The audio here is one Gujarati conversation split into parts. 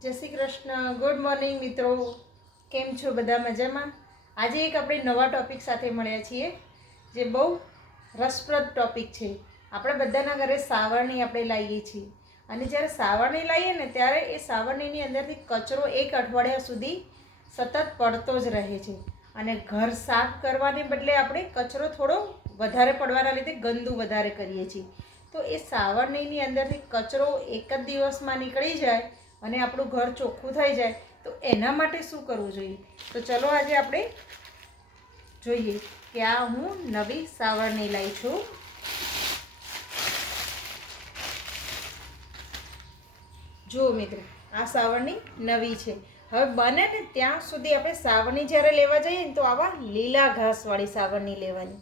જય શ્રી કૃષ્ણ. ગુડ મોર્નિંગ મિત્રો. કેમ છો બધા મજામાં? આજે એક આપણે નવા ટોપિક સાથે મળ્યા છીએ, જે બહુ રસપ્રદ ટોપિક છે. આપણે બધાના ઘરે સાવરણી આપણે લાવીએ છીએ. અને જ્યારે સાવરણી લાવીએ ને, ત્યારે એ સાવરણીની અંદરથી કચરો એક અઠવાડિયા સુધી સતત પડતો જ રહે છે. અને ઘર સાફ કરવાને બદલે આપણે કચરો થોડો વધારે પડવાના લીધે ગંદુ વધારે કરીએ છીએ. તો એ સાવરણીની અંદરથી કચરો એક જ દિવસમાં નીકળી જાય અને આપણું ઘર ચોખ્ખું થઈ જાય, તો એના માટે શું કરવું જોઈએ? તો ચલો આજે આપણે જોઈએ કે આ હું નવી સાવરણી લાવી છું. જુઓ મિત્ર, આ સાવરણી નવી છે. હવે બને ને ત્યાં સુધી આપણે સાવરણી જ્યારે લેવા જઈએ ને તો આવા લીલા ઘાસવાળી સાવરણી લેવાની.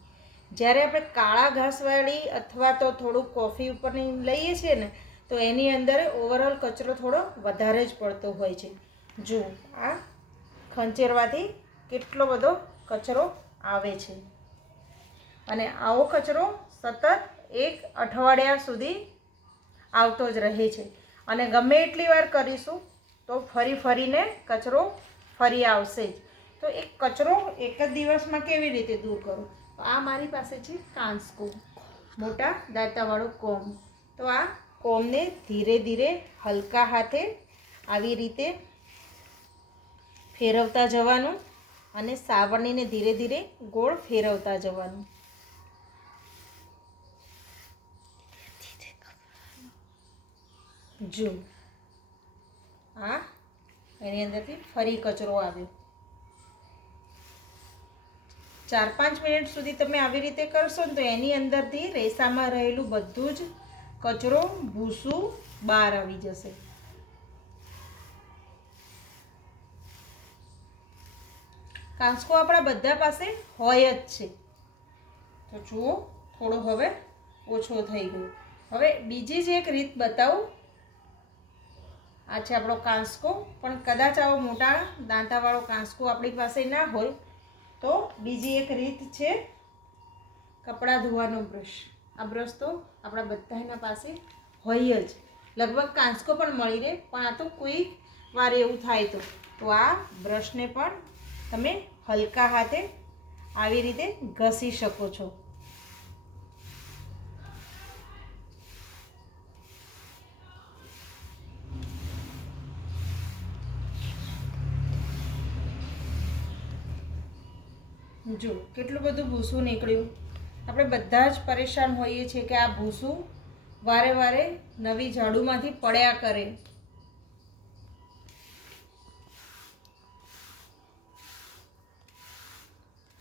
જ્યારે આપણે કાળા ઘાસવાળી અથવા તો થોડું કોફી ઉપરની લઈએ છીએ ને તો એની અંદર ઓવરઓલ કચરો થોડો વધારે જ પડતો હોય છે. જુઓ આ ખંચેરવાથી કેટલો બધો કચરો આવે છે. અને આવો કચરો સતત એક અઠવાડિયા સુધી આવતો જ રહે છે. અને ગમે એટલી વાર કરીશું, તો ફરી ફરીને કચરો ફરી આવશે જ. તો એક કચરો એક જ દિવસમાં કેવી રીતે દૂર કરું? તો આ મારી પાસે છે કાંસકો, મોટા દાંતાવાળો કોમ. તો આ કોમને ધીરે ધીરે હલકા હાથે આવી રીતે ફેરવતા જવાનું અને સાવરણીને ધીરે ધીરે ગોળ ફેરવતા જવાનું. જો, આ એની અંદરથી ફરી કચરો આવ્યો. ચાર પાંચ મિનિટ સુધી તમે આવી રીતે કરશો ને તો એની અંદરથી રેસામાં રહેલું બધું જ કચરો, ભૂસું બહાર આવી જશે. કાંસકો આપણા બધા પાસે હોય જ છે. તો જુઓ, થોડો હવે ઓછો થઈ ગયો. હવે બીજી જ એક રીત બતાવું. આ છે આપણો કાંસકો, પણ કદાચ આવો મોટા દાંતાવાળો કાંસકો આપણી પાસે ના હોય. તો બીજી એક રીત છે કપડાં ધોવાનો બ્રશ. આ બ્રશ તો આપણા બધાના પાસે હોય જ. લગભગ કાંસકો પણ મળી રહે, પણ આ તો કોઈ વાર એવું થાય તો. તો આ બ્રશને પણ તમે હલકા હાથે આવી રીતે ઘસી શકો છો. જો, કેટલું બધું ભૂસું નીકળ્યું. આપણે બધા જ પરેશાન હોઈએ છીએ કે આ ભૂસું વારે વારે નવી ઝાડુમાંથી પડ્યા કરે.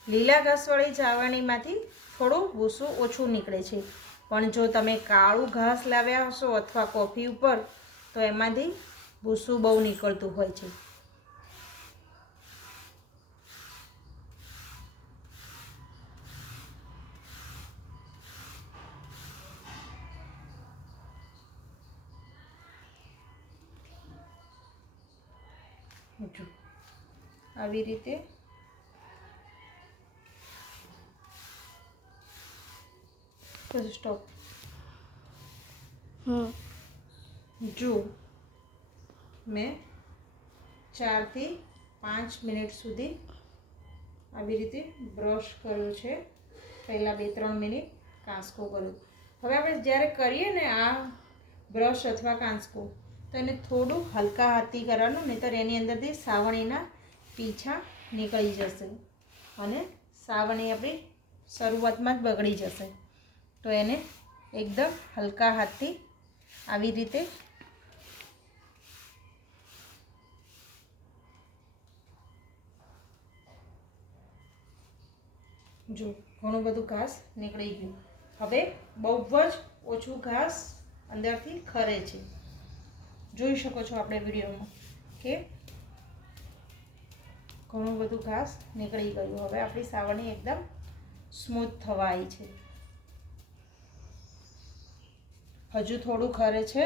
લીલા ઘાસવાળી ચાવણીમાંથી થોડું ભૂસું ઓછું નીકળે છે. પણ જો તમે કાળું ઘાસ લાવ્યા હશો અથવા કોફી ઉપર, તો એમાંથી ભૂસું બહુ નીકળતું હોય છે. જો આવી રીતે. પછી સ્ટોપ જો મેં ચારથી પાંચ મિનિટ સુધી આવી રીતે બ્રશ કર્યો છે. પહેલાં બે ત્રણ મિનિટ કાંસકો કર્યો. હવે આપણે જ્યારે કરીએ ને આ બ્રશ અથવા કાંસકો તો એને થોડું હલકા હાથથી કરવાનું, નહીંતર એની અંદરથી સાવણીના પીછા નીકળી જશે અને સાવણી આપણી શરૂઆતમાં જ બગડી જશે. તો એને એકદમ હલકા હાથથી આવી રીતે જો ઘણું બધું ઘાસ નીકળી ગયું. હવે બહુ જ ઓછું ઘાસ અંદરથી ખરે છે. જોઈ શકો છો આપણે વિડીયોમાં કે ઘણું બધું ઘાસ નીકળી ગયું. હવે આપણી સાવરણી એકદમ સ્મૂથ થવા આવી છે. હજુ થોડું ખરે છે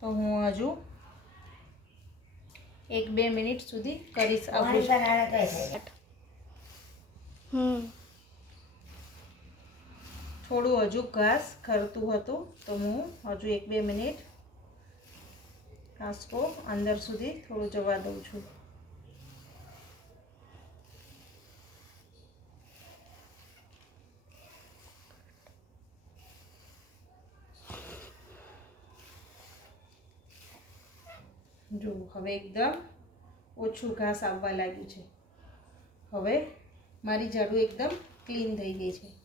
તો હું હજુ એક બે મિનિટ સુધી કરીશ આવું થોડું હજુ ઘાસ ખરતું હતું તો હું હજુ એક બે મિનિટ કાસકો અંદર સુધી થોડું જવા દઉં છું. જો, હવે એકદમ ઓછું ઘાસ આવવા લાગ્યું છે. હવે મારી ઝાડુ એકદમ ક્લીન થઈ ગઈ છે.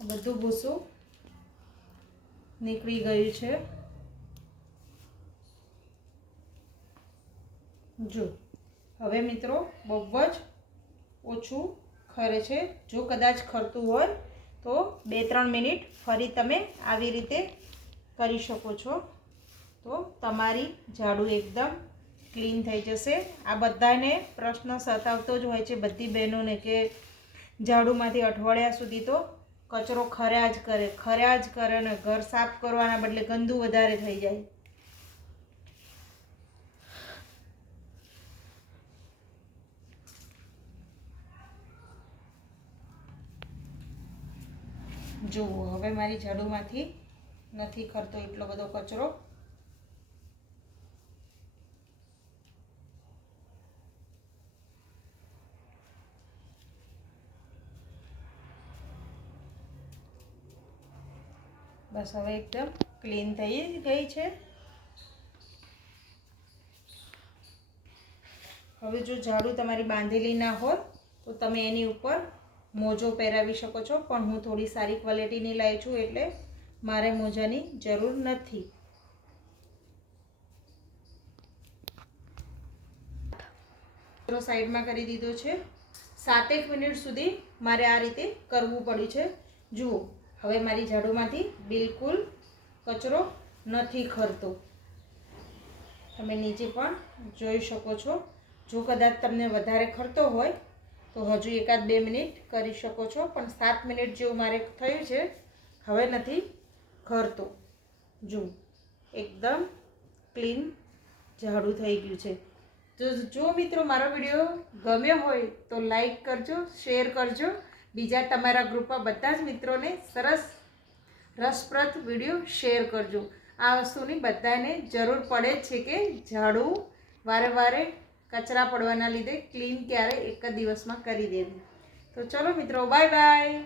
બધું ભૂસું નીકળી ગયું છે. જો, હવે મિત્રો બહુ જ ઓછું ખરે છે. જો કદાચ ખરતું હોય તો બે ત્રણ મિનિટ ફરી તમે આવી રીતે કરી શકો છો. તો તમારી ઝાડુ એકદમ ક્લીન થઈ જશે. આ બધાને પ્રશ્ન સતાવતો જ હોય છે બધી બહેનોને કે ઝાડુમાંથી અઠવાડિયા સુધી તો કચરો ખર્યા જ કરે, ખર્યા જ કરે અને ઘર સાફ કરવાના બદલે ગંદુ વધારે થઈ જાય. જુઓ, હવે મારી ઝાડુમાંથી નથી ખરતો એટલો બધો કચરો. બસ હવે એકદમ ક્લીન થઈ ગઈ છે. હવે જો ઝાડુ તમારી બાંધેલી ના હોય, તો તમે એની ઉપર મોજો પહેરાવી શકો છો. પણ હું થોડી સારી ક્વોલિટીની લાવી છું એટલે મારે મોજાની જરૂર નથી. સાઈડમાં કરી દીધો છે. સાતેક મિનિટ સુધી મારે આ રીતે કરવું પડ્યું છે. જુઓ. હવે મારી ઝાડુમાંથી બિલકુલ કચરો નથી ખરતો. તમે નીચે પણ જોઈ શકો છો. જો કદાચ તમને વધારે ખરતો હોય, તો હજુ એકાદ બે મિનિટ કરી શકો છો, પણ સાત મિનિટ જેવું મારે થયું છે, હવે નથી ખરતો. જો એકદમ ક્લીન ઝાડુ થઈ ગયું છે. તો જો મિત્રો મારો વીડિયો ગમ્યો હોય, તો લાઈક કરજો, શેર કરજો બીજા તમારા ગ્રુપમાં બધા જ મિત્રોને સરસ રસપ્રદ વીડિયો શેર કરજો. આ વસ્તુની બધાને જરૂર પડે છે કે ઝાડુ વારે વારે કચરા પડવાના લીધે ક્લીન ક્યારે એક જ દિવસમાં કરી દેવું. તો ચલો મિત્રો, બાય બાય.